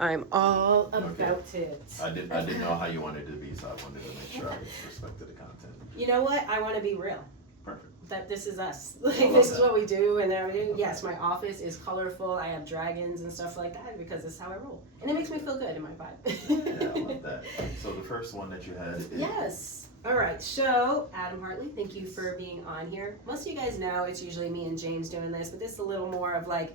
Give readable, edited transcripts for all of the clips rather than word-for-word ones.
I'm all about it. I didn't know how you wanted it to be, so I wanted to make sure I respected the content. You know what? I want to be real. Perfect. That this is us. Like this is what we do, and everything. Yes, my office is colorful. I have dragons and stuff like that because this is how I roll, and it makes me feel good in my vibe. Yeah, I love that. So the first one that you had is Yes. All right. So Adam Hartley, thank you for being on here. Most of you guys know it's usually me and James doing this, but this is a little more of like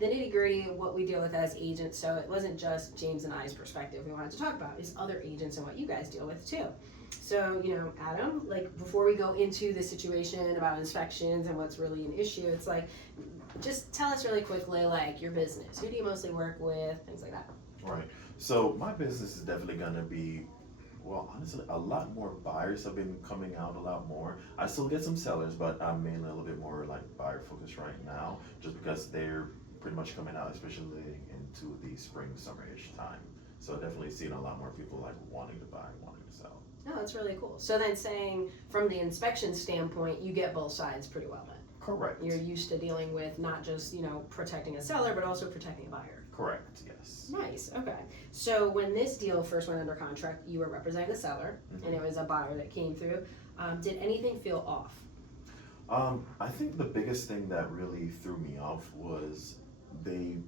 the nitty gritty of what we deal with as agents. So it wasn't just James and I's perspective we wanted to talk about. It's other agents and what you guys deal with too. So, Adam, like before we go into the situation about inspections and what's really an issue, it's like, just tell us really quickly, like your business. Who do you mostly work with? Things like that. right. So my business is definitely gonna be, well, honestly, a lot more buyers have been coming out a lot more. I still get some sellers, but I'm mainly a little bit more like buyer focused right now, just because they're pretty much coming out, especially into the spring, summer-ish time. So definitely seeing a lot more people like wanting to buy, wanting to sell. Oh, that's really cool. So then saying from the inspection standpoint, you get both sides pretty well then. Correct. You're used to dealing with not just, protecting a seller, but also protecting a buyer. Correct, yes. Nice, okay. So when this deal first went under contract, you were representing the seller, and it was a buyer that came through. Did anything feel off? I think the biggest thing that really threw me off was it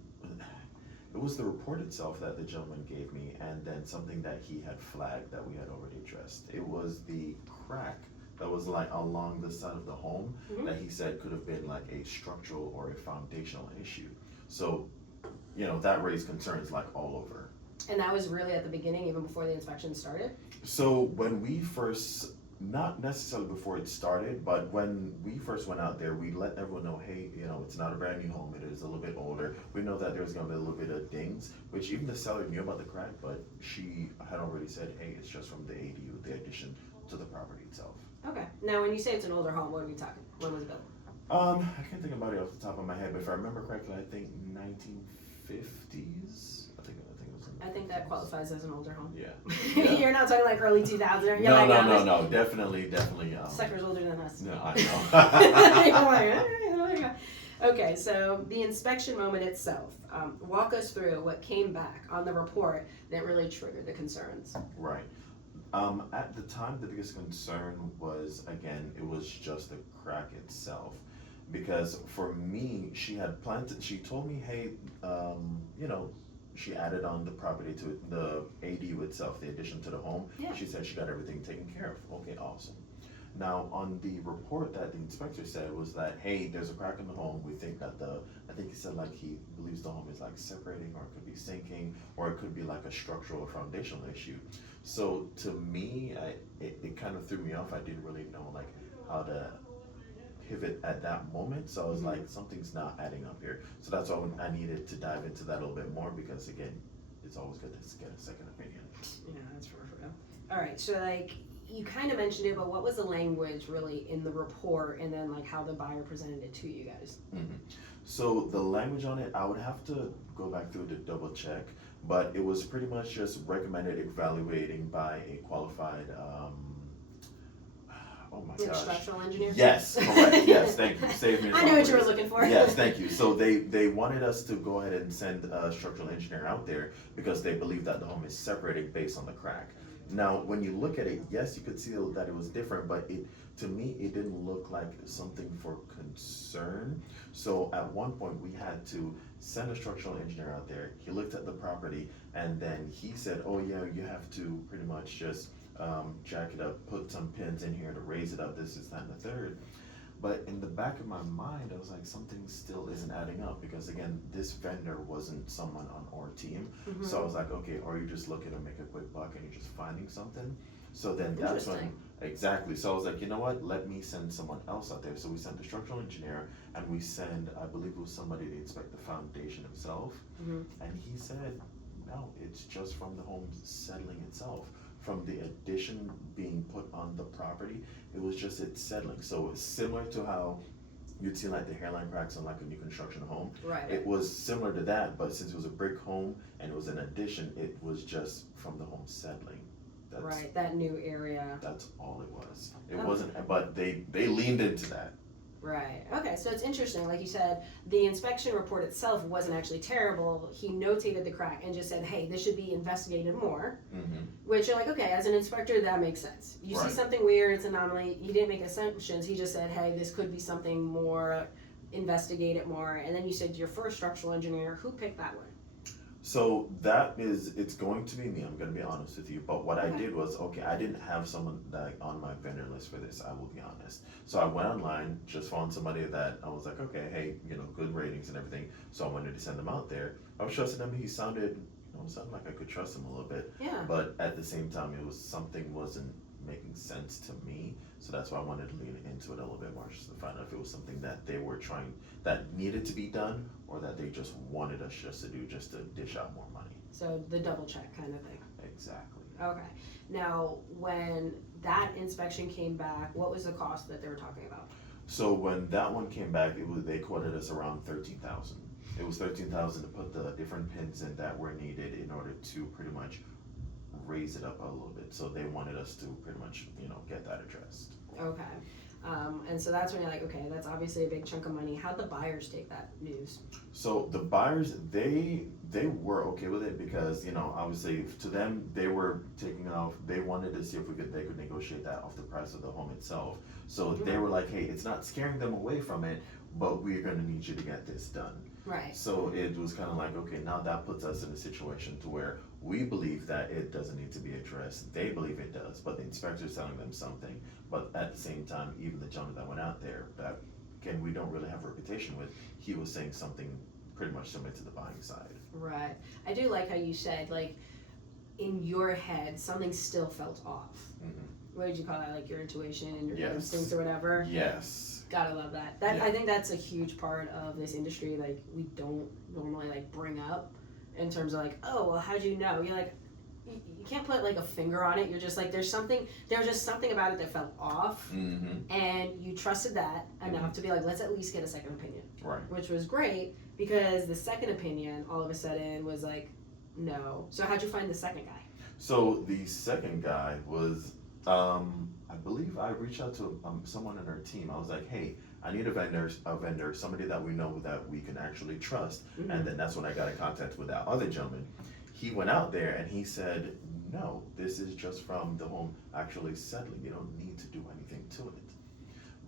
was the report itself that the gentleman gave me, and then something that he had flagged that we had already addressed. It was the crack that was like along the side of the home that he said could have been like a structural or a foundational issue. So, that raised concerns like all over. And that was really at the beginning, even before the inspection started? So when we first, not necessarily before it started, but when we first went out there, we let everyone know, hey, it's not a brand new home, it is a little bit older. We know that there's gonna be a little bit of dings, which even the seller knew about the crack, but she had already said, hey, it's just from the ADU, the addition to the property itself. Okay. Now, when you say it's an older home, what are we talking? When was it built? I can't think about it off the top of my head, but if I remember correctly, I think 1950s. I think that qualifies as an older home. Yeah. You're not talking like early 2000s. No, definitely. Sucker's older than us. No, I know. You're like, oh my God. Okay, so the inspection moment itself. Walk us through what came back on the report that really triggered the concerns. Right. At the time, the biggest concern was, again, it was just the crack itself. Because for me, she told me, hey, she added on the property to the ADU itself, the addition to the home. Yeah. She said she got everything taken care of. Okay, awesome. Now, on the report that the inspector said was that, hey, there's a crack in the home. We think that I think he said like he believes the home is like separating, or it could be sinking, or it could be like a structural or foundational issue. So to me, it kind of threw me off. I didn't really know like how to pivot at that moment, so I was like, something's not adding up here. So that's why I needed to dive into that a little bit more, because again, it's always good to get a second opinion. Yeah, that's for real. All right, so like you kind of mentioned it, but what was the language really in the report, and then like how the buyer presented it to you guys? So the language on it, I would have to go back through to double check, but it was pretty much just recommended evaluating by a qualified oh my gosh. Structural engineer? Yes, correct. Yes, thank you. Save me. I knew what you were looking for. Yes, thank you. So they wanted us to go ahead and send a structural engineer out there because they believe that the home is separating based on the crack. Now, when you look at it, yes, you could see that it was different, but to me, it didn't look like something for concern. So at one point, we had to send a structural engineer out there. He looked at the property, and then he said, oh yeah, you have to pretty much just jack it up, put some pins in here to raise it up, this is that and the third. But in the back of my mind, I was like, something still isn't adding up, because again, this vendor wasn't someone on our team. So I was like, okay, are you just looking to make a quick buck and you're just finding something? So then that's when, exactly. So I was like, you know what, let me send someone else out there. So we sent a structural engineer, and we sent, I believe it was somebody to inspect the foundation himself. And he said, no, it's just from the home settling itself. From the addition being put on the property, it was just it settling. So it's similar to how you'd see like the hairline cracks on like a new construction home. Right. It was similar to that, but since it was a brick home and it was an addition, it was just from the home settling. That new area. That's all it was. It wasn't, but they leaned into that. Right. Okay. So it's interesting. Like you said, the inspection report itself wasn't actually terrible. He notated the crack and just said, "Hey, this should be investigated more." Mm-hmm. Which you're like, okay, as an inspector, that makes sense. You see Right. something weird, it's an anomaly. He didn't make assumptions. He just said, "Hey, this could be something more. Investigate it more." And then you said your first structural engineer. Who picked that one? So it's going to be me, I'm gonna be honest with you, but what I did was, okay, I didn't have someone that on my vendor list for this, I will be honest. So I went online, just found somebody that I was like, okay, hey, good ratings and everything, so I wanted to send them out there. I was trusting him, he sounded like I could trust him a little bit, Yeah. but at the same time, it was something wasn't making sense to me, so that's why I wanted to lean into it a little bit more, just to find out if it was something that they were trying, that needed to be done, or that they just wanted us just to do, just to dish out more money. So the double check kind of thing. Exactly. Okay. Now, when that inspection came back, what was the cost that they were talking about? So when that one came back, they quoted us around 13,000. It was 13,000 to put the different pins in that were needed in order to pretty much raise it up a little bit. So they wanted us to pretty much, get that addressed. Okay. And so that's when you're like, okay, that's obviously a big chunk of money. How'd the buyers take that news? So the buyers, they were okay with it because, obviously to them, they were taking off, they wanted to see if they could negotiate that off the price of the home itself. So they were like, hey, it's not scaring them away from it, but we're gonna need you to get this done. Right. So it was kind of like, okay, now that puts us in a situation to where we believe that it doesn't need to be addressed. They believe it does, but the inspector's telling them something. But at the same time, even the gentleman that went out there, that again, we don't really have a reputation with, he was saying something pretty much similar to the buying side. Right. I do like how you said, like, in your head, something still felt off. Mm-hmm. What did you call that? Like your intuition and your Yes. instincts or whatever? Yes. Gotta love that. Yeah. I think that's a huge part of this industry. Like, we don't normally like bring up in terms of like, oh, well, how'd you know? You're like, you can't put like a finger on it. You're just like, there was just something about it that felt off, Mm-hmm. and you trusted that enough to be like, let's at least get a second opinion. Right. Which was great because the second opinion all of a sudden was like, no. So how'd you find the second guy? So the second guy was, I believe I reached out to someone in our team. I was like, hey, I need a vendor, somebody that we know that we can actually trust. Mm-hmm. And then that's when I got in contact with that other gentleman. He went out there and he said, no, this is just from the home actually settling. You don't need to do anything to it.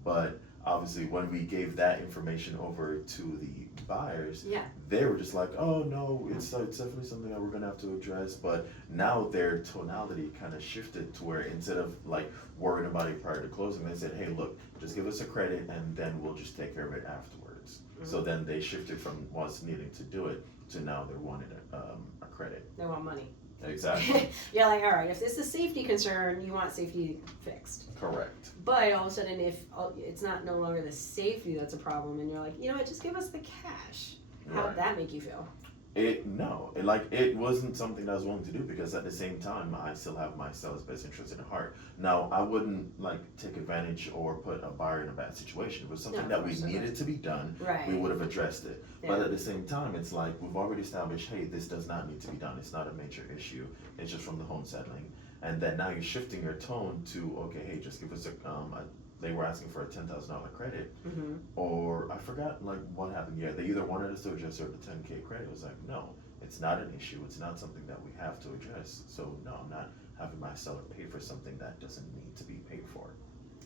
But obviously when we gave that information over to the buyers, Yeah. they were just like, oh no, it's definitely something that we're gonna have to address. But now their tonality kind of shifted to where instead of like worrying about it prior to closing, they said, hey, look, just give us a credit and then we'll just take care of it afterwards. Mm-hmm. So then they shifted from us needing to do it to now they're wanting a credit. They want money. Exactly. You're like, all right, if this is a safety concern, you want safety fixed. Correct. But all of a sudden, if it's no longer the safety that's a problem, and you're like, you know what, just give us the cash. How'd Right. that make you feel? It wasn't something that I was willing to do because at the same time I still have my seller's best interest in heart. Now I wouldn't like take advantage or put a buyer in a bad situation. It was something No, that of we course not. needed to be done. Right. We would have addressed it. Yeah. But at the same time, it's like we've already established, hey, this does not need to be done. It's not a major issue. It's just from the home settling. And then now you're shifting your tone to, okay, hey, just give us they were asking for a $10,000 credit, Mm-hmm. or I forgot like what happened. Yeah, they either wanted us to address or the 10K credit. It was like, no, it's not an issue. It's not something that we have to address. So no, I'm not having my seller pay for something that doesn't need to be paid for.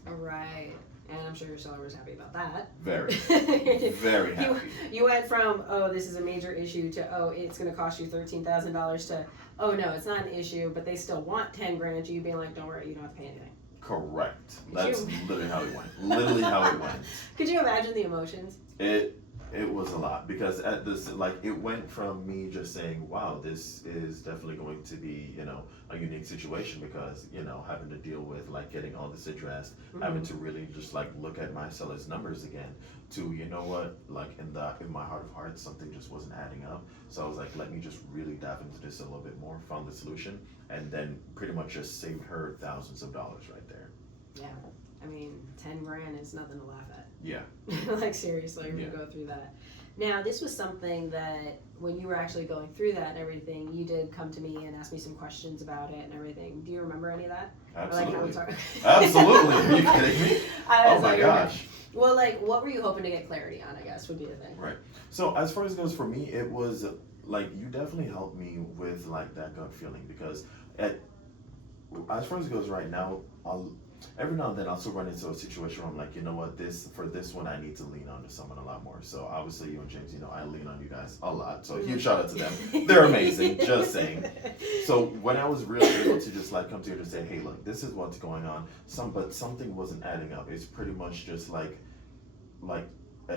All right. And I'm sure your seller was happy about that. Very, very happy. You went from, oh, this is a major issue to, oh, it's going to cost you $13,000 to, oh, no, it's not an issue, but they still want 10 grand. You being like, don't worry, you don't have to pay anything. Correct. That's literally how it went. Literally how it went. Could you imagine the emotions? It was a lot because at this, like, it went from me just saying, wow, this is definitely going to be, a unique situation because, having to deal with like getting all this addressed, having to really just like look at my seller's numbers again to, you know what, like in my heart of hearts, something just wasn't adding up. So I was like, let me just really dive into this a little bit more, found the solution, and then pretty much just saved her thousands of dollars right there. Yeah. I mean, 10 grand is nothing to laugh at. Yeah. Like seriously, when you Yeah. go through that. Now, this was something that when you were actually going through that and everything, you did come to me and ask me some questions about it and everything. Do you remember any of that? Absolutely. Or like how we talk? Absolutely. Are you kidding me? Oh my gosh. Well, like, what were you hoping to get clarity on, I guess, would be the thing. Right. So as far as it goes for me, it was like you definitely helped me with like that gut feeling because as far as it goes right now, every now and then I'll still run into a situation where I'm like, you know what, for this one I need to lean on to someone a lot more. So obviously you and James, I lean on you guys a lot. So huge shout out to them. They're amazing, just saying. So when I was really able to just like come to you and say, hey, look, this is what's going on. But something wasn't adding up. It's pretty much just like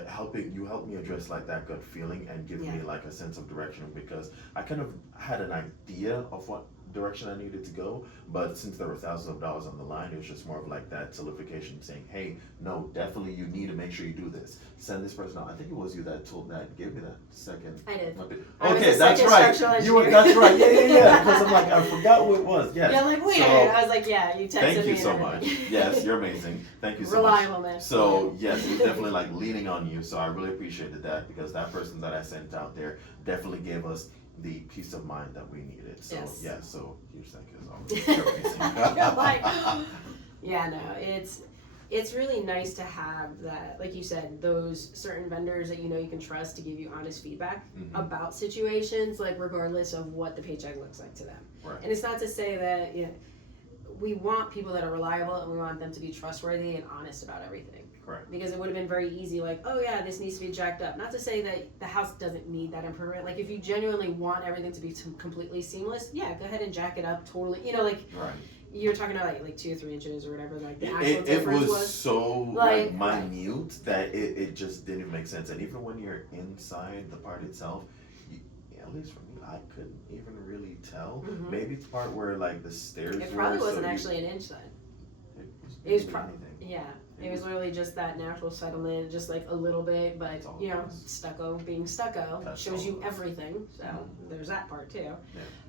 helped me address like that gut feeling and give me like a sense of direction, because I kind of had an idea of what direction I needed to go, but since there were thousands of dollars on the line, it was just more of like that solidification saying, hey, no, definitely you need to make sure you do this. Send this person out. I think it was you that gave me that second. I did. Okay, that's right. That's right. Yeah. Because I'm like, I forgot who it was. Yes. Yeah, like, wait a minute. I was like, yeah, you texted me. Thank you so much. Yes, you're amazing. Thank you so Reliable, much. Man. So yes, it was definitely like leaning on you. So I really appreciated that, because that person that I sent out there definitely gave us the peace of mind that we needed. So so huge thank you as always. Yeah, no, it's really nice to have that, like you said, those certain vendors that you can trust to give you honest feedback about situations, like regardless of what the paycheck looks like to them. Right. And it's not to say that we want people that are reliable and we want them to be trustworthy and honest about everything. Correct. Because it would have been very easy, like, oh yeah, this needs to be jacked up. Not to say that the house doesn't need that improvement. Like, if you genuinely want everything to be completely seamless, yeah, go ahead and jack it up totally. Right. You're talking about like 2 or 3 inches or whatever. Like the actual difference it was so like minute that it just didn't make sense. And even when you're inside the part itself, at least for me, I couldn't even really tell. Maybe it's the part where like the stairs. It probably wasn't actually an inch then. It was probably It was literally just that natural settlement, just like a little bit, but stucco being stucco shows you everything. So there's that part too.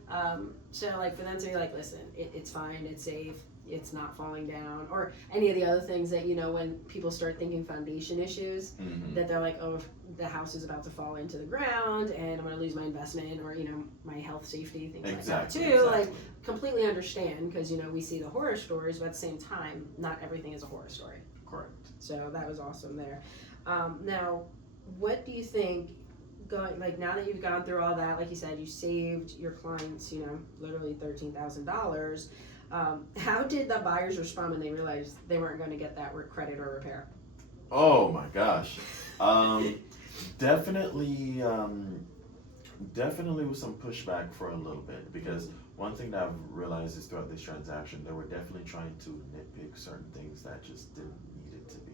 Yeah. So like for them to be like, listen, it's fine, it's safe, it's not falling down, or any of the other things that when people start thinking foundation issues, that they're like, oh, the house is about to fall into the ground and I'm going to lose my investment, or my health, safety, things like that too. Like completely understand, because we see the horror stories, but at the same time, not everything is a horror story. Correct. So that was awesome there. Now, what do you think? Now that you've gone through all that, like you said, you saved your clients, literally $13,000. How did the buyers respond when they realized they weren't going to get that credit or repair? Oh my gosh. Definitely was some pushback for a little bit, because one thing that I've realized is throughout this transaction, they were definitely trying to nitpick certain things that just didn't need it to be.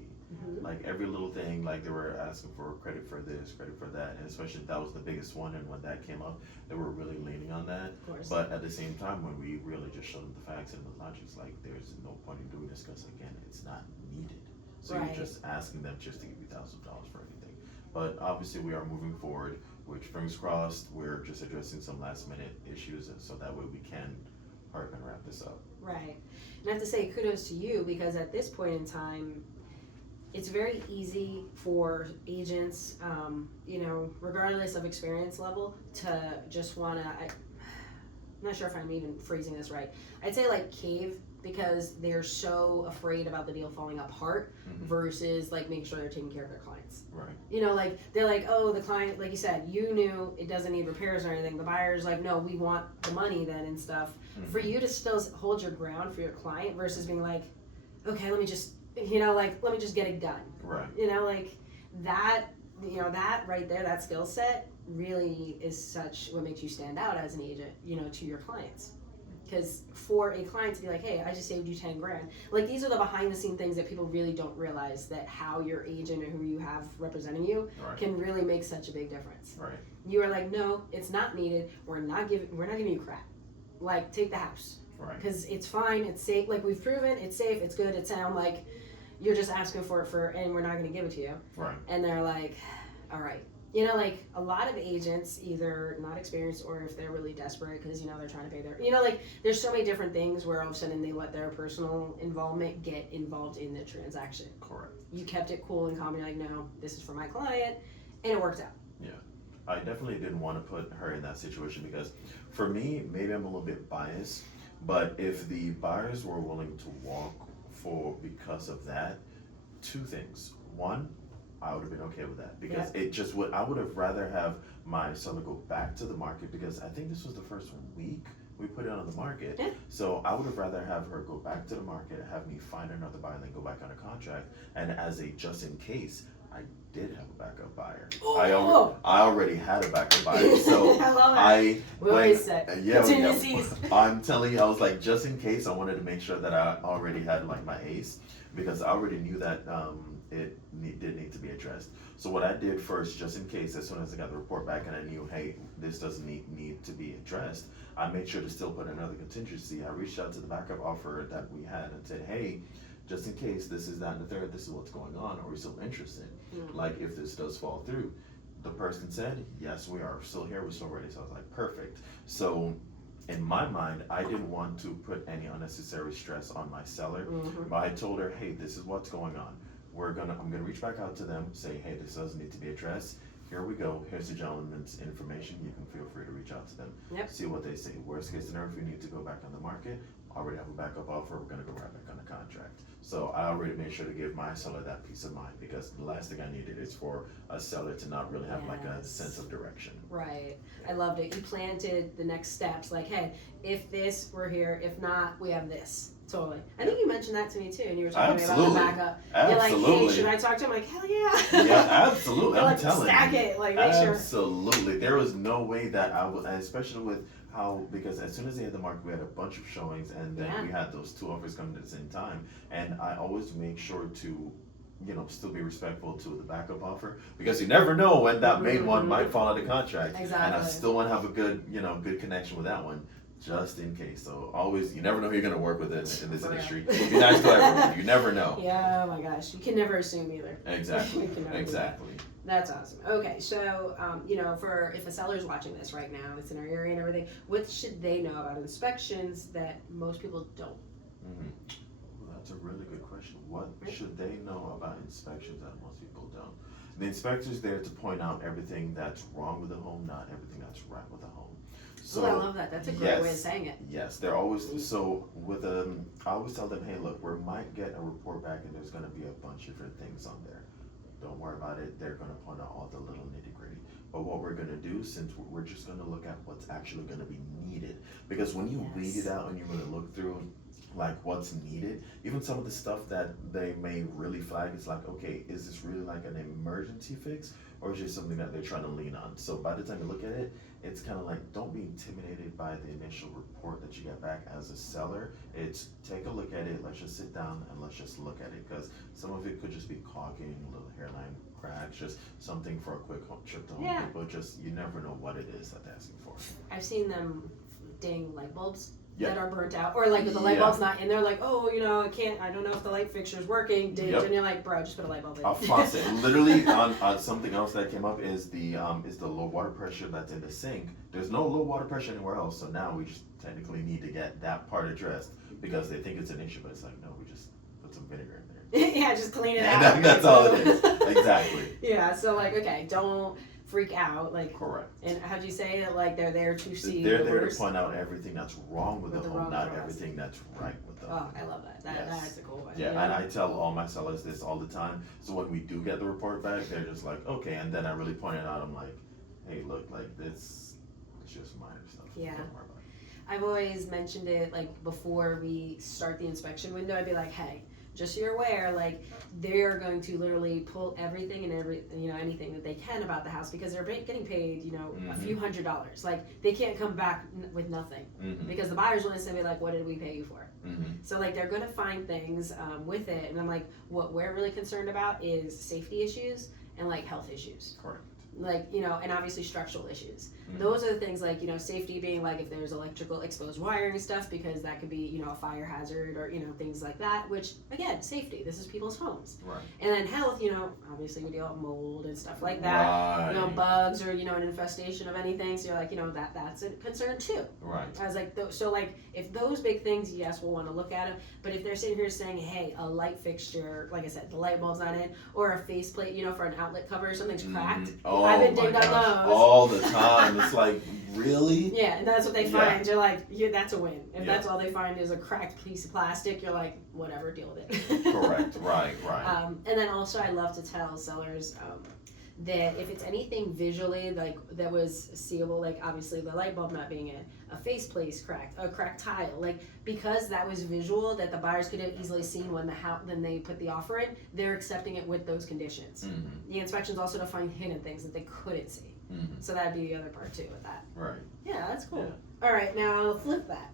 Like every little thing, like they were asking for credit for this, credit for that, and especially that was the biggest one, and when that came up, they were really leaning on that. Of course. But at the same time, when we really just showed them the facts and the logics, like there's no point in doing this, because again, it's not needed. So you're just asking them just to give you $1,000 for anything. But obviously we are moving forward, which fingers crossed, we're just addressing some last minute issues, and so that way we can hurry and wrap this up. Right. And I have to say kudos to you, because at this point in time, it's very easy for agents, regardless of experience level, to just want to, I'm not sure if I'm even phrasing this right. I'd say like cave, because they're so afraid about the deal falling apart versus like making sure they're taking care of their clients. Right. Like they're like, oh, the client, like you said, you knew it doesn't need repairs or anything. The buyer's like, no, we want the money then and stuff. For you to still hold your ground for your client versus being like, okay, let me just get it done. Right. Like that, that right there, that skill set really is what makes you stand out as an agent, to your clients. Because for a client to be like, hey, I just saved you 10 grand. Like these are the behind the scene things that people really don't realize, that how your agent or who you have representing you can really make such a big difference. Right. You are like, no, it's not needed. We're not giving you crap. Like take the house. Right. Because it's fine, it's safe. Like we've proven it's safe, it's good, it's sound. Like you're just asking for it and we're not going to give it to you. Right. And they're like, all right. Like a lot of agents either not experienced, or if they're really desperate because they're trying to pay their, like there's so many different things where all of a sudden they let their personal involvement get involved in the transaction. Correct. You kept it cool and calm. You're like, no, this is for my client, and it worked out. Yeah, I definitely didn't want to put her in that situation because for me, maybe I'm a little bit biased, but if the buyers were willing to walk for because of that, two things. One, I would have been okay with that because Yeah. it just would, I would have rather have my seller go back to the market because I think this was the first week we put it on the market. Yeah. So I would have rather have her go back to the market, have me find another buyer, and then go back on a contract. And as a just in case, I did have a backup buyer. Oh. I already had a backup buyer. So I love I We always say yeah, contingencies. I'm telling you, I was like, just in case, I wanted to make sure that I already had like my ace because I already knew that did need to be addressed. So what I did first, just in case, as soon as I got the report back and I knew, hey, this doesn't need to be addressed, I made sure to still put another contingency. I reached out to the backup offer that we had and said, hey, just in case this is that and the third, this is what's going on. Are we still interested? Like if this does fall through. The person said, yes, we are still here. We're still ready. So I was like, perfect. So in my mind, I didn't want to put any unnecessary stress on my seller, but I told her, hey, this is what's going on. I'm gonna reach back out to them, say, hey, this does need to be addressed. Here we go. Here's the gentleman's information. You can feel free to reach out to them. Yep. See what they say. Worst case scenario, if we need to go back on the market, already have a backup offer. We're gonna go right back on the contract. So I already made sure to give my seller that peace of mind because the last thing I needed is for a seller to not really have like a sense of direction. Right. I loved it. You planted the next steps. Like, hey, if this, we're here. If not, we have this. Totally. I think you mentioned that to me too, and you were talking to me about the backup. You're like, hey, should I talk to him? I'm like, hell yeah. Yeah, absolutely. I'm like, telling stack you. it. Like, make sure. Absolutely. There was no way that I would, especially with how, because as soon as they hit the market, we had a bunch of showings, and then we had those two offers coming at the same time. And I always make sure to, still be respectful to the backup offer because you never know when that main one might fall out of contract. Exactly. And I still want to have a good, good connection with that one. Just in case. So always, you never know who you're going to work with in this industry. Be nice to everyone. You never know. Yeah, oh my gosh. You can never assume either. Exactly. Exactly. That's awesome. Okay, so, for if a seller's watching this right now, it's in our area and everything, what should they know about inspections that most people don't? Well, that's a really good question. What should they know about inspections that most people don't? The inspector's there to point out everything that's wrong with the home, not everything that's right with the home. So, I love that. That's a great way of saying it. Yes, they're always, so with I always tell them, hey, look, we might get a report back and there's gonna be a bunch of different things on there. Don't worry about it. They're gonna point out all the little nitty gritty. But what we're gonna do, since we're just gonna look at what's actually gonna be needed, because when you weed it out and you're gonna look through like what's needed, even some of the stuff that they may really flag, it's like, okay, is this really like an emergency fix or is it something that they're trying to lean on? So by the time you look at it, it's kind of like, don't be intimidated by the initial report that you get back as a seller. It's take a look at it, let's just sit down and let's just look at it, because some of it could just be caulking, little hairline cracks, just something for a quick trip to Home Depot. Just, you never know what it is that they're asking for. I've seen them ding light bulbs Yep. that are burnt out, or like with the light bulb's not in there, like, oh, I don't know if the light fixture's working, and you're like, bro, just put a light bulb in. A faucet. Literally on something else that came up is the low water pressure that's in the sink. There's no low water pressure anywhere else, so now we just technically need to get that part addressed because they think it's an issue, but it's like, no, we just put some vinegar in there. Yeah, just clean it out. That's all it is. Exactly. Yeah, so like, okay, don't freak out, like. Correct. And how'd you say it? Like, they're there to see They're the there worst? to point out everything that's wrong with the home, not house. everything that's right with the home. Oh, I love that. That's a cool one. Yeah, and I tell all my sellers this all the time. So when we do get the report back, they're just like, okay. And then I really point it out. I'm like, hey, look, like this, it's just minor stuff. Yeah. Don't worry about it. I've always mentioned it, like, before we start the inspection window, I'd be like, hey, just so you're aware, like, they're going to literally pull everything and anything that they can about the house because they're getting paid, a few $100s. Like, they can't come back with nothing because the buyer's willing to be like, what did we pay you for? So, like, they're going to find things with it. And I'm like, what we're really concerned about is safety issues and, like, health issues. Correct. Like, and obviously structural issues. Those are the things like, safety being like if there's electrical exposed wiring stuff because that could be, a fire hazard or, things like that, which again, safety, this is people's homes. Right. And then health, obviously we deal with mold and stuff like that, Right. bugs or, an infestation of anything. So you're like, that's a concern too. Right. I was like, so like if those big things, yes, we'll want to look at them. But if they're sitting here saying, hey, a light fixture, like I said, the light bulb's not in, or a faceplate, for an outlet cover, something's cracked. Oh Oh I've been my dinged on gosh, those. all the time. It's like, really? Yeah, and that's what they Yeah. find. You're like, yeah, that's a win. If Yeah. that's all they find is a cracked piece of plastic, you're like, whatever, deal with it. Correct. Right. And then also, I love to tell sellers that if it's anything visually like that was seeable, like obviously the light bulb not being in, a faceplate cracked, a cracked tile, like because that was visual that the buyers could have easily seen when then they put the offer in, they're accepting it with those conditions. Mm-hmm. The inspections also to find hidden things that they couldn't see. Mm-hmm. So that'd be the other part too with that. Right. Yeah, that's cool. Yeah. All right, now flip that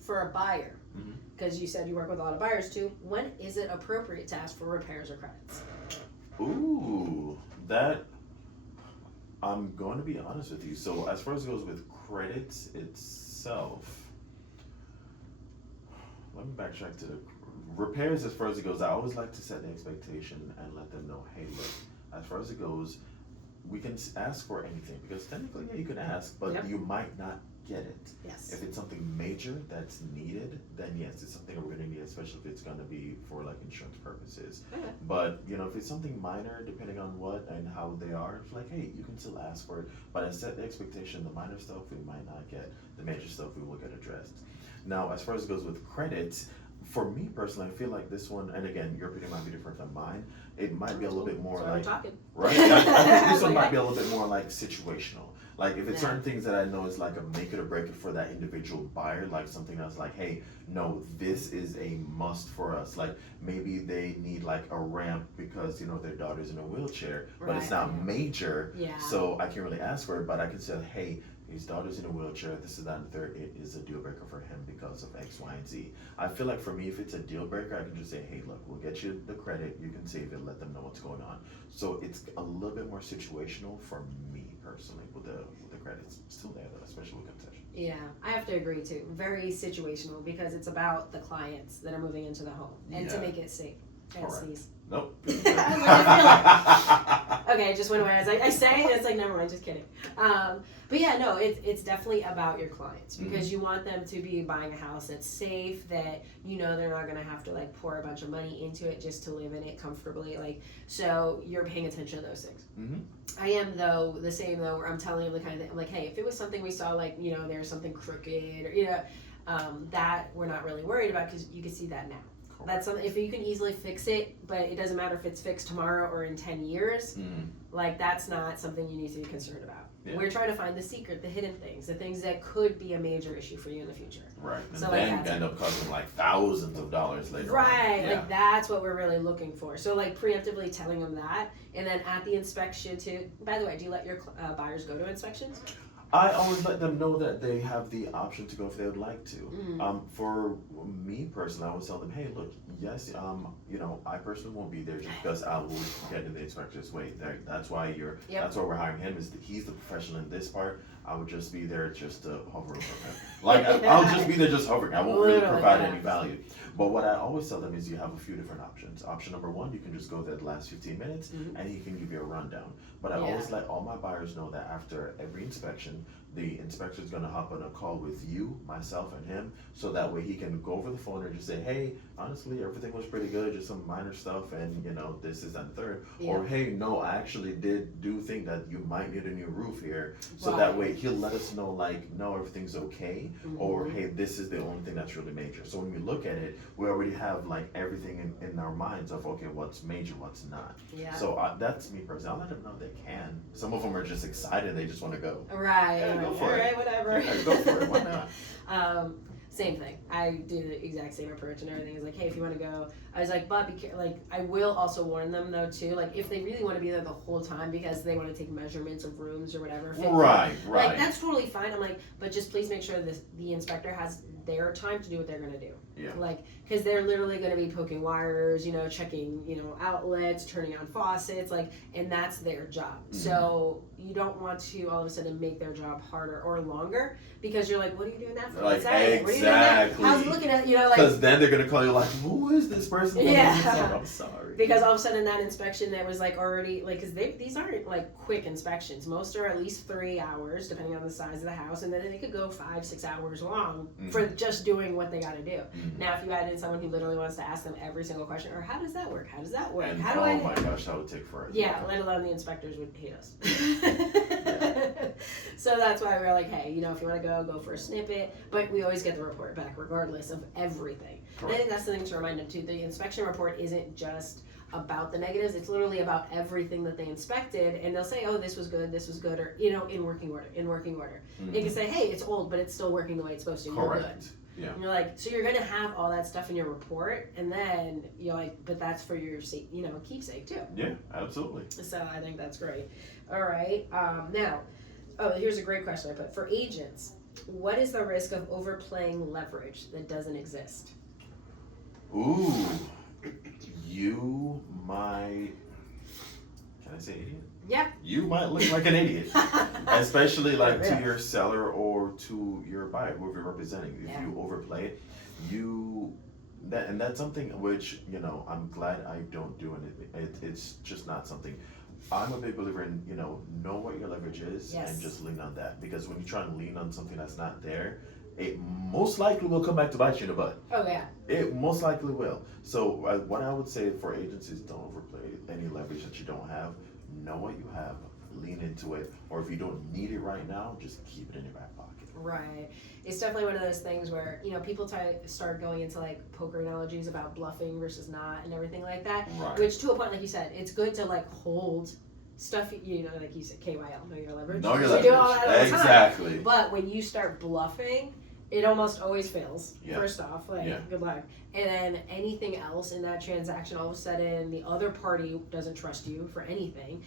for a buyer, Mm-hmm. because you said you work with a lot of buyers too. When is it appropriate to ask for repairs or credits? Ooh, that I'm going to be honest with you. So as far as it goes with credits itself, let me backtrack to the repairs. As far as it goes, I always like to set the expectation and let them know, hey, look, as far as it goes, we can ask for anything because technically, yeah, you can ask, but Yep. you might not get it. Yes. If it's something major that's needed, then yes, it's something that we're gonna need, especially if it's gonna be for like insurance purposes. Okay. But if it's something minor, depending on what and how they are, it's like, hey, you can still ask for it. But I set the expectation, the minor stuff we might not get, the major stuff we will get addressed. Now, as far as it goes with credits, for me personally, I feel like this one, and again, your opinion might be different than mine. It might be a little bit more That's why like, we're talking. right? I think this one Okay. might be a little bit more like situational. Like if it's Yeah. certain things that I know is like a make it or break it for that individual buyer, like something that's like, hey, no, this is a must for us. Like maybe they need like a ramp because their daughter's in a wheelchair, but it's Right. not major, Yeah. so I can't really ask for it. But I can say, hey, his daughter's in a wheelchair, this is that and the third, it is a deal breaker for him because of X, Y, and Z. I feel like for me, if it's a deal breaker, I can just say, hey, look, we'll get you the credit, you can save it, let them know what's going on. So it's a little bit more situational for me personally with the credits. Still there though, especially with concessions. Yeah, I have to agree too. Very situational because it's about the clients that are moving into the home and to Yeah. make it safe. And Correct. sneeze. Nope. Okay, it just went away. I say it, it's like, never mind, just kidding. But yeah, no, it's definitely about your clients because you want them to be buying a house that's safe, that they're not gonna have to like pour a bunch of money into it just to live in it comfortably. Like, so you're paying attention to those things. Mm-hmm. I am though the same though, where I'm telling them the kind of thing. I'm like, hey, if it was something we saw like there's something crooked or that we're not really worried about because you can see that now. That's something, if you can easily fix it, but it doesn't matter if it's fixed tomorrow or in 10 years, like that's not something you need to be concerned about. Yeah. We're trying to find the secret, the hidden things, the things that could be a major issue for you in the future. Right. And So, then like, end up costing like thousands of dollars later Right, on. like that's what we're really looking for. So like preemptively telling them that, and then at the inspection too. By the way, do you let your buyers go to inspections? I always let them know that they have the option to go if they would like to. Mm-hmm. For me personally, I always tell them, hey, look, yes, I personally won't be there just because I will get in the inspector's way. That's why that's why we're hiring him. He's the professional in this part. I would just be there just to hover over him. Like I'll just be there just hovering. I won't really Literally, provide yeah. any value. But what I always tell them is you have a few different options. Option number one, you can just go there the last 15 minutes and he can give you a rundown. But I always let all my buyers know that after every inspection, the inspector is going to hop on a call with you, myself, and him, so that way he can go over the phone and just say, hey, honestly, everything was pretty good, just some minor stuff, and this is and third. Yeah. Or hey, no, I actually do think that you might need a new roof here, so that way he'll let us know, like, no, everything's okay, or hey, this is the only thing that's really major. So when we look at it, we already have like everything in our minds of okay, what's major, what's not. Yeah. So that's me personally. I'll let them know they can. Some of them are just excited; they just want to go. Right. Yeah, go for All it. right, whatever. Yeah, go for it. Why not? Same thing. I do the exact same approach and everything. It's like, hey, if you want to go, I was like, but like, I will also warn them though too. Like, if they really want to be there the whole time because they want to take measurements of rooms or whatever. Right. Like, that's totally fine. I'm like, but just please make sure the inspector has their time to do what they're gonna do. Yeah. Like, because they're literally gonna be poking wires, checking, outlets, turning on faucets, like, and that's their job. So you don't want to all of a sudden make their job harder or longer because you're like, what are you doing that for? Like, What are you doing that? How's he looking at like? Because then they're gonna call you like, who is this person? Yeah. I'm sorry. Because all of a sudden that inspection that was like already like, because these aren't like quick inspections. Most are at least 3 hours depending on the size of the house, and then they could go 5-6 hours long for just doing what they got to do. Now, if you add in someone who literally wants to ask them every single question, or how does that work? How does that work? And how do oh my gosh, that would take forever. Yeah, let alone the inspectors would hate us. So that's why we're like, hey, if you want to go for a snippet, but we always get the report back regardless of everything. And I think that's the thing to remind them too. The inspection report isn't just about the negatives, it's literally about everything that they inspected, and they'll say, oh, this was good, or in working order. It can say, hey, it's old, but it's still working the way it's supposed to. You're good. Yeah. And you're like, so you're gonna have all that stuff in your report, and then you're like, but that's for your keepsake too. Yeah, absolutely. So I think that's great. All right. Now, here's a great question I put for agents. What is the risk of overplaying leverage that doesn't exist? Ooh, you might. Can I say idiot? Yeah. You might look like an idiot, especially like to your seller or to your buyer, who you're representing. If you overplay it, and that's something which I'm glad I don't do, and it's just not something. I'm a big believer in know what your leverage is and just lean on that, because when you try and lean on something that's not there, it most likely will come back to bite you in the butt. Oh yeah. It most likely will. So what I would say for agents is don't overplay any leverage that you don't have. Know what you have, lean into it, or if you don't need it right now, just keep it in your back pocket. Right. It's definitely one of those things where, people start going into like poker analogies about bluffing versus not and everything like that. Right. Which to a point, like you said, it's good to like hold stuff, like you said, KYL, know your leverage. Know your leverage. leverage. Do all that all the time. Exactly. But when you start bluffing, it almost always fails. First off, good luck. And then anything else in that transaction, all of a sudden, the other party doesn't trust you for anything.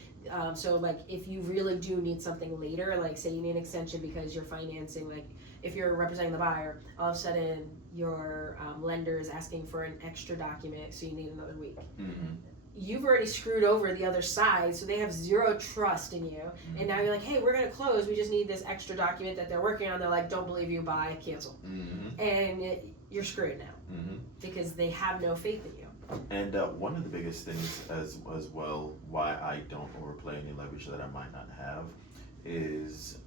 So, like, if you really do need something later, like, say you need an extension because you're financing, like, if you're representing the buyer, all of a sudden, your lender is asking for an extra document, so you need another week. Mm-hmm. You've already screwed over the other side, so they have zero trust in you. And now you're like, hey, we're going to close. We just need this extra document that they're working on. They're like, don't believe you, buy, cancel. And you're screwed now because they have no faith in you. And one of the biggest things as well, why I don't overplay any leverage that I might not have, is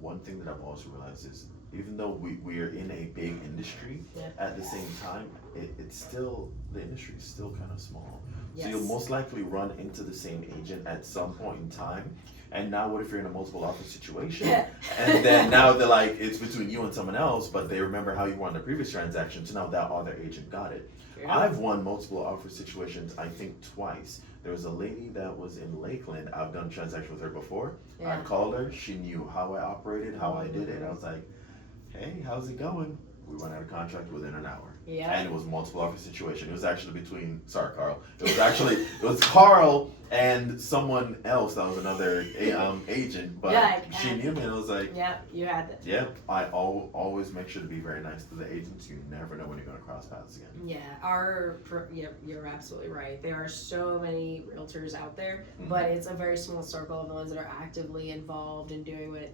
one thing that I've also realized is even though we are in a big industry, at the same time, it's still, the industry is still kind of small. So you'll most likely run into the same agent at some point in time. And now what if you're in a multiple offer situation? And then now they're like, it's between you and someone else, but they remember how you won the previous transaction, so now that other agent got it. I've won multiple offer situations, I think twice. There was a lady that was in Lakeland. I've done a transaction with her before. I called her. She knew how I operated, how I did it. I was like, hey, how's it going? We went out of contract within an hour. And it was multiple offer situation. It was actually sorry, Carl. It was Carl and someone else that was another agent, but she knew me, and I was like, yeah, you had this. Yeah, I always make sure to be very nice to the agents. You never know when you're going to cross paths again. Yeah, you're absolutely right. There are so many realtors out there, but it's a very small circle of the ones that are actively involved in doing what,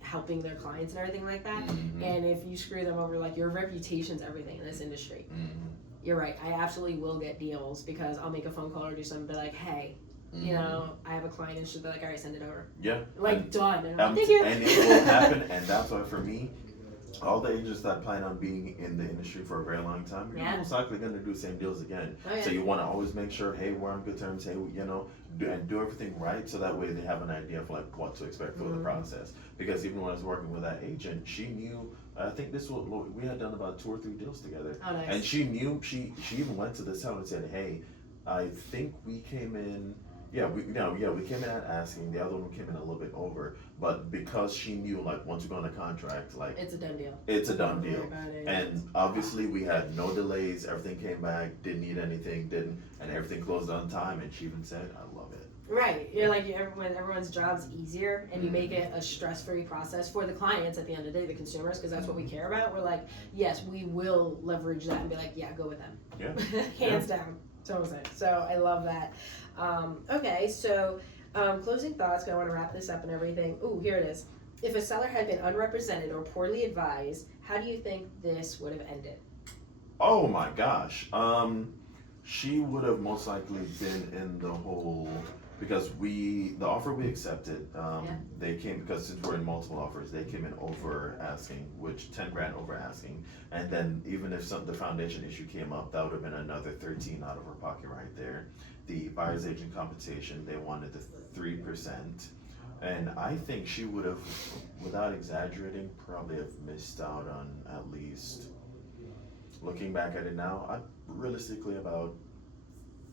helping their clients and everything like that. And if you screw them over, like, your reputation's everything in this industry. You're right. I absolutely will get deals because I'll make a phone call or do something, be like, hey, I have a client and she'll be like, all right, send it over. Yeah. Done. And I'm like, thank you. And it will happen, and that's why for me, all the agents that plan on being in the industry for a very long time, you're most likely going to do the same deals again. So you want to always make sure, hey, we're on good terms, hey, do everything right, so that way they have an idea of like what to expect for the process. Because even when I was working with that agent, she knew. I think we had done about 2 or 3 deals together. Oh, nice. And she knew. She even went to the seller and said, hey, I think we came in. We came in at asking. The other one came in a little bit over, but because she knew, like, once we go on a contract, like, it's a done deal. It's a done deal. And obviously we had no delays. Everything came back. Didn't need anything. And everything closed on time. And she even said, "I love it." Right. You're like, everyone's job's easier, and you make it a stress-free process for the clients at the end of the day, the consumers, because that's what we care about. We're like, yes, we will leverage that and be like, yeah, go with them. Yeah. Hands down. So I love that. Okay, so closing thoughts, because I want to wrap this up and everything. Ooh, here it is. If a seller had been unrepresented or poorly advised, how do you think this would have ended? Oh my gosh. She would have most likely been in the whole because the offer we accepted, Yeah. they came, because since we're in multiple offers, they came in over asking, which 10 grand over asking. And then even if the foundation issue came up, that would have been another 13 out of her pocket right there. The buyer's agent compensation, they wanted the 3%. And I think she would have, without exaggerating, probably have missed out on at least, looking back at it now, realistically about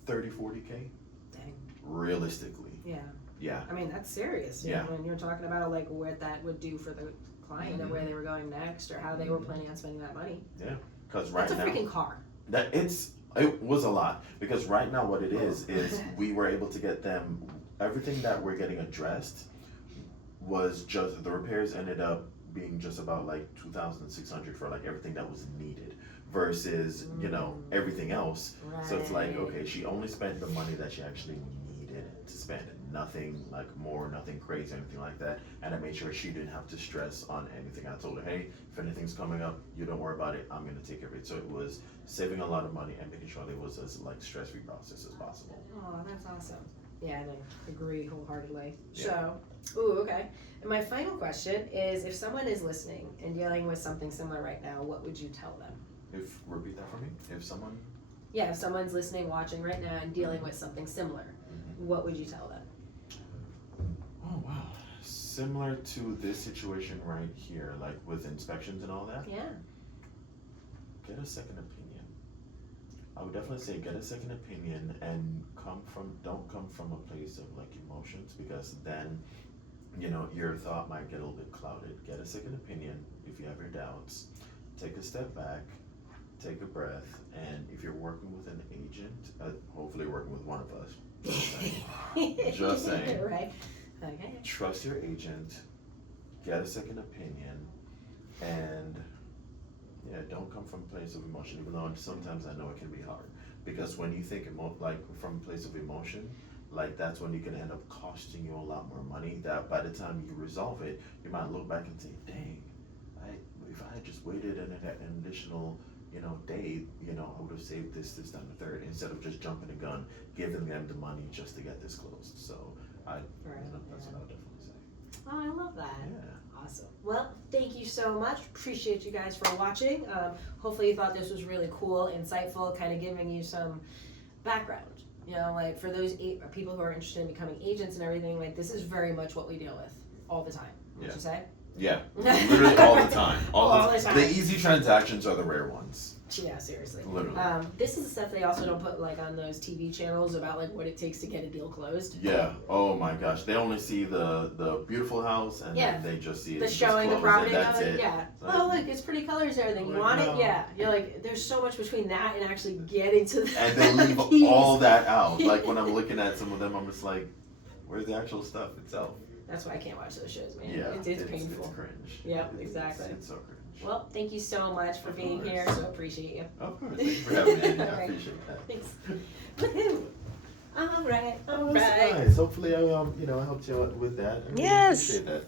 30, 40K. Dang. Realistically. Yeah. Yeah. I mean, that's serious. You Yeah. know, when you're talking about like what that would do for the client and where they were going next or how they were planning on spending that money. Yeah. Because right That's a now, freaking car. it was a lot. Because right now what it is we were able to get them, everything that we're getting addressed was just, the repairs ended up being just about like 2,600 for like everything that was needed versus, you know, everything else. Right. So it's like, okay, she only spent the money that she actually needed to spend. Nothing like more, nothing crazy, anything like that. And I made sure she didn't have to stress on anything. I told her, hey, if anything's coming up, you don't worry about it. I'm gonna take care of it. So it was saving a lot of money and making sure it was as like stress-free process as possible. Oh, that's awesome. Yeah, and I agree wholeheartedly. Yeah. So, okay. And my final question is, if someone is listening and dealing with something similar right now, what would you tell them? Repeat that for me. If someone. Yeah, if someone's listening, watching right now and dealing with something similar, what would you tell them? Oh wow. Similar to this situation right here, like with inspections and all that. Yeah. Get a second opinion. I would definitely say get a second opinion and don't come from a place of like emotions, because then, you know, your thought might get a little bit clouded. Get a second opinion if you have your doubts. Take a step back, take a breath, and if you're working with an agent, hopefully working with one of us. Just saying. Right. Okay. Trust your agent, get a second opinion, and yeah, don't come from a place of emotion, even though sometimes I know it can be hard. Because when you think like from a place of emotion, like that's when you can end up costing you a lot more money, that by the time you resolve it, you might look back and say, dang, if I had just waited an additional, you know, day, you know, I would have saved this, that, and the third, instead of just jumping the gun, giving them the money just to get this closed. So that's what I would definitely say. Oh, I love that. Yeah. Awesome. Well, thank you so much. Appreciate you guys for watching. Hopefully you thought this was really cool, insightful, kind of giving you some background. You know, like for those people who are interested in becoming agents and everything, like this is very much what we deal with all the time. Would you say? Yeah, literally all the time. All the time. The easy transactions are the rare ones. Yeah, seriously. Literally. This is the stuff they also don't put like on those TV channels about like what it takes to get a deal closed. Yeah. Oh my gosh. They only see the beautiful house, and then they just see it. The showing the property. That's it. Yeah. Like, Oh look, it's pretty colors and everything. You want no. it? Yeah. You're like, there's so much between that and actually getting to the and they leave keys. all that out. Like when I'm looking at some of them, I'm just like, where's the actual stuff itself? That's why I can't watch those shows, man. Yeah. It's painful. It's cringe. Yep, exactly. It's so cringe. Well, thank you so much for being here. So appreciate you. Of course. Thank you for having me. I All right. appreciate that. Thanks. Woohoo! All right. Oh, that's nice. Hopefully, I helped you out with that. I really Yes. appreciate that.